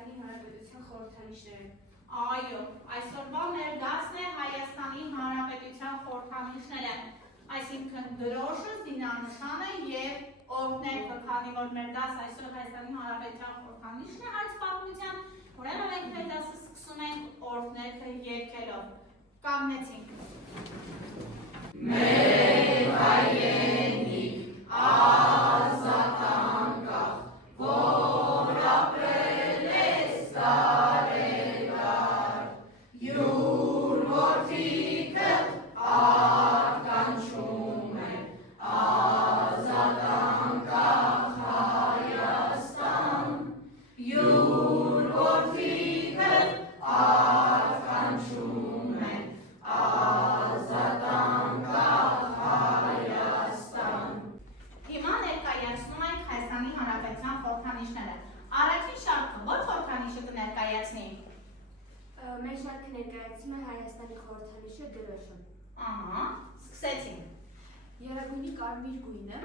Հայաստանի Հանրապետության խորհրդանիշները։ Այո, այսօրվա մեր դասն է Հայաստանի Հանրապետության խորհրդանիշները, այսինքն դրոշը, զինանշանը և օրհներգը, քանի որ մեր դասը այսօր Հայաստանի Հանրապետության խորհրդանիշն է այս պատմության, ուրեմն մենք մեր դասը սկսում ենք օրհներգը երգելով։ Կանգնեցինք։ Մեր հայրենիք ազատ անկախ, որ ապրել ես դարեր, յուր որդիքը ականչում են ազատ անկախ Հայաստան, յուր որդիքը ականչում են ազատ անկախ Հայաստան։ Հիմա ներկայացնում ենք Հայաստանի Հանրապետության խորհրդանիշները։ Առաջին շարքը ո՞ր խորհրդանիշը կներկայացնի։ Մեր շարքը ներկայացնում է Հայաստանի խորհրդանիշը դրոշը։ Ահա, սկսեցինք։ Եռագույնի կարմիր գույնը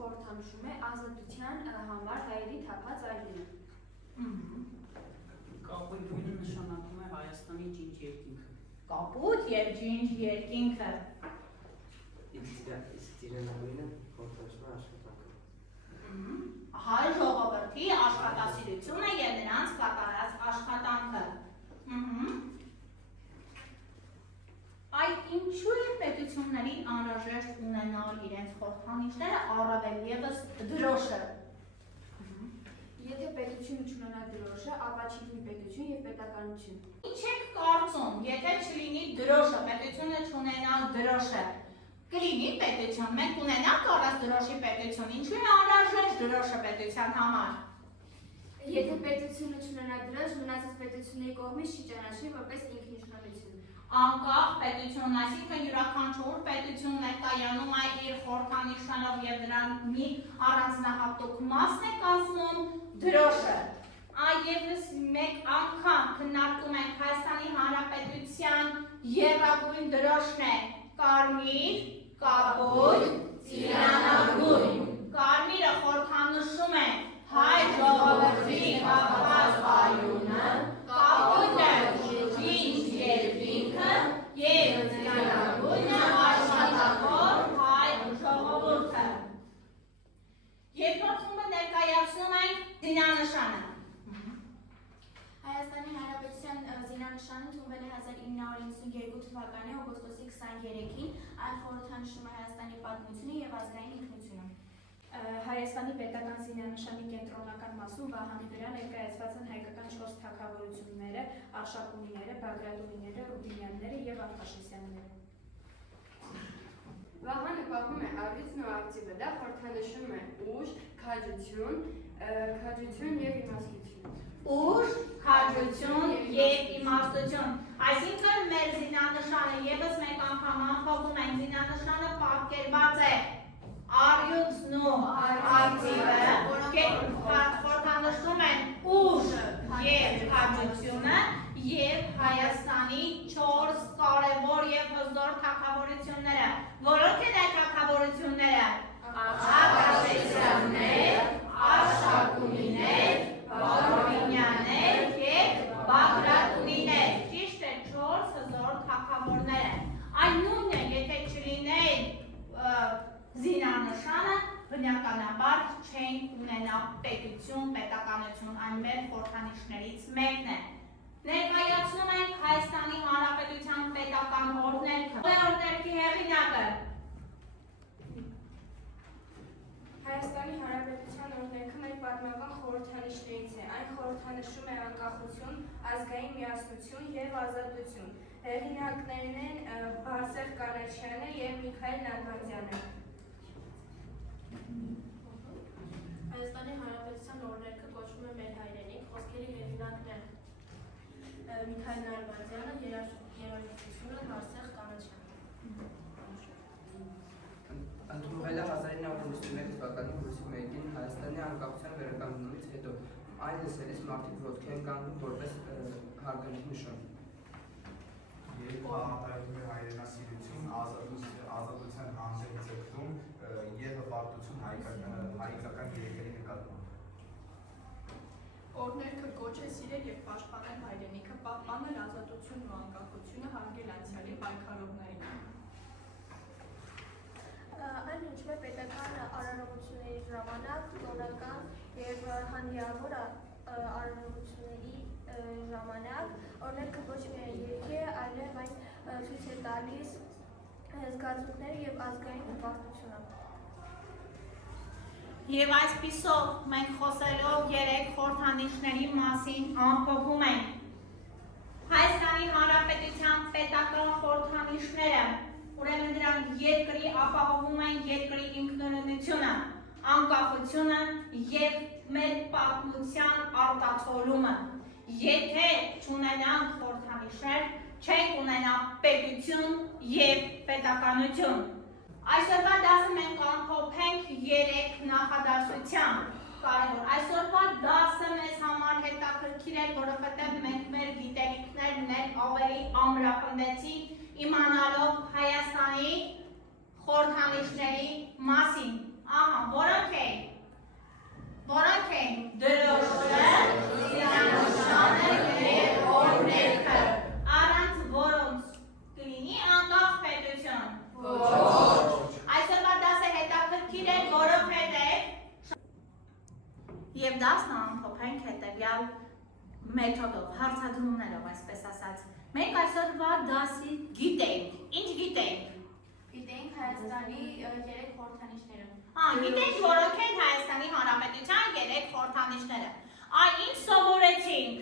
խորհրդանշում է ազատության համար հայերի թափած այրերը։ Կապույտ գույնը նշանակում է Հայաստանի ջինջ երկինքը։ Կապույտ և ջինջ երկինքը։ Ծիրանագույնը խորհրդանշում է աշխատանքը։ Հայ ժողովրդի աշխատասիրությունը և նրանց կատարած աշխատանքը։ Այդ ինչու է պետություններին անհրաժեշտ ունենալ իրենց խորհրդանիշները, առավել ևս դրոշը։ Եթե պետությունը չունենա դրոշը, ապա չի լինի պետություն և պետականություն։ Ինչ եք կարծում, եթե չլինի դրոշը, պետությունը չունենա դրոշը, կլինի պետություն, մենք ունենանք առանց դրոշի պետություն, ինչու է անհրաժեշտ դրոշը պետության համար։ Եթե պետությունը չունենա դրոշ, մնացած պետությունների կողմից չի ճանաչվի որպես ինքնիշխանություն։ Անկախ պետություն, այսինքն յուրաքանչյուր պետություն ներկայանում է իր խորհրդանիշներով և դրան մի առանձնահատուկ մասն է կազմում դրոշը։ Այևս մեկ անգամ քննարկում ենք Հայաստանի Հանրապետության եռագույն դրոշն է կարմիր, կապույտ, ծիրանագույն։ Կարմիրը խորհրդանշում է հայ ժողովրդի կապված արյունը, կապույտը ջինջ երկինքը և ծիրանագույնը աշխատավոր հայ ժողովուրդը։ Երկրորդ խումբը ներկայացնում ենք զինանշանը։ Հայաստանի Հանրապետության զինանշանը ընդունվել է 1992 թվականի օգոստոսի 23-ին, այն խորհրդանշում է Հայաստանի պատմությունը և ազգային ինքնությունը։ Հայաստանի պետական զինանշանի կենտրոնական մասում վահանի վրա ներկայացված են հայկական 4 թագավորությունները, Արշակունիները, Բագրատունիները, Ռուբինյանները և Արտաշեսյանները։ Վահանը պահում է առիթն ու ակտիվը, դա խորհրդանշում է ուժ, քաջություն և իմաստություն։ Ուժ, քաջություն և իմաստություն։ Այսինքն մեր զինանշանը ևս մեկ անգամ ամփոփում ենք, զինանշանը պատկերված է առյուծն ու ակտիվը, խորհրդանշում են ուժը և քաջությունը և Հայաստանի 4 կարևոր և հզոր թագավորությունները։ Որոնք են այդ թագավորությունները։ Արտաշեսյաններ, Արշակունիներ, Ռուբինյաններ և Բագրատունիներ։ Ճիշտ է, 4 հզոր թագավորները։ Այն նույնն է, եթե չլիներ զինանշանը, բնականաբար չենք ունենա պետություն, պետականություն, այն մեր խորհրդանիշներից մեկն է։ Ներկայացնում ենք Հայաստանի Հանրապետության պետական օրհներգը։ Օրհներգի հեղինակը։ Հայաստանի Հանրապետության օրհներգը մեր պատմական խորհրդանիշներից է։ Այն խորհրդանշում է անկախություն, ազգային միասնություն և ազատություն։ Հեղինակներն են Բարսեղ Կանաչյանը և Միքայել Նալբանդյանը։ Հայաստանի Հանրապետության օրհներգը կոչվում է մեր հայրենիք, խոսքերի հեղինակն են Միքայել Նալբանդյանը, երաժշտությունը Բարսեղ Կանաչյանը։ Ընդունվել է 1991 թվականի հուլիսի 1-ին Հայաստանի անկախության վերականգնումից հետո։ Այն լսելիս մարդիկ ոտքի են կանգնում որպես հարգանքի նշան։ Երբ արտահայտում է հայրենասիրություն, ազատության հանդեպ ձգտում և հպարտություն հայկական օրհներգը կոչ է սիրել եւ պաշտպանել հայրենիքը, պահպանել ազատությունն ու անկախությունը, հարգել անցյալի պայքարողներին։ Այն հնչում է պետական արարողությունների ժամանակ, տոնական եւ հանրավոր արարողությունների ժամանակ, օրհներգը ոչ միայն երգ է, այլև այն ցույց է տալիս զգացմունքները եւ ազգային հպարտությունը։ Եվ այսպիսով մենք խոսելով 3 խորհրդանիշների մասին ամփոփում ենք Հայաստանի Հանրապետության պետական խորհրդանիշները, ուրեմն դրանք երկրի ապահովում են երկրի ինքնուրույնությունը, անկախությունը եւ մեր պատմության արտացոլումը։ Եթե չունենանք խորհրդանիշներ, չենք ունենա պետություն եւ պետականություն։ Այսօրվա դասը մենք ամփոփենք 3 նախադասությամբ կարևոր։ Այսօրվա դասը մեզ համար հետաքրքիր է, որովհետև մենք մեր գիտելիքներն էլ ավելի ամրապնդեցինք, իմանալով Հայաստանի խորհրդանիշների մասին։ Ահա, որոնք են դրոշը, զինանշանը եւ օրհներգը, առանց որոնց կլինի անկախ պետություն։ Այսօրվա դասը հետաքրքիր է, որովհետև եւ դասն ամփոփենք հետեւյալ մեթոդով, հարցադրումներով, այսպես ասած։ Մենք այսօրվա դասի գիտենք, ինչ գիտենք։ Գիտենք Հայաստանի 3 խորհրդանիշները։ Գիտենք, որոնք են Հայաստանի Հանրապետության 3 խորհրդանիշները։ Ինչ սովորեցինք։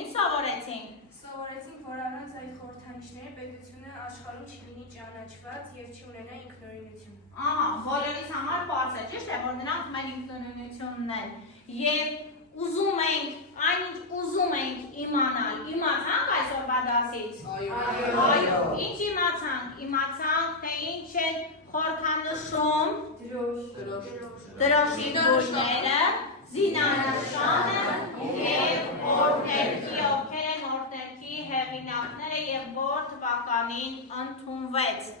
Ինչ սովորեցինք։ Սովորեցինք, որ առանց այդ խորհրդանիշների պետությունը աշխարհում չի ճանաչված եւ չի ունենա ինքնուրույնություն։ Բոլորիս համար պարզ է, ճիշտ է, որ նրանք մեր ինքնուրույնությունն են։ Եվ ուզում ենք, այնինչ ուզում ենք իմանալ, իմացանք այսօրվա դասից։ Այո։ Ինչ իմացանք։ Իմացանք, թե ինչ է խորհրդանշում, դրոշի գույները, զինանշանը եւ օրհներգի, ովքեր են օրհներգի հեղինակները եւ որ թվականին ընդունվեց։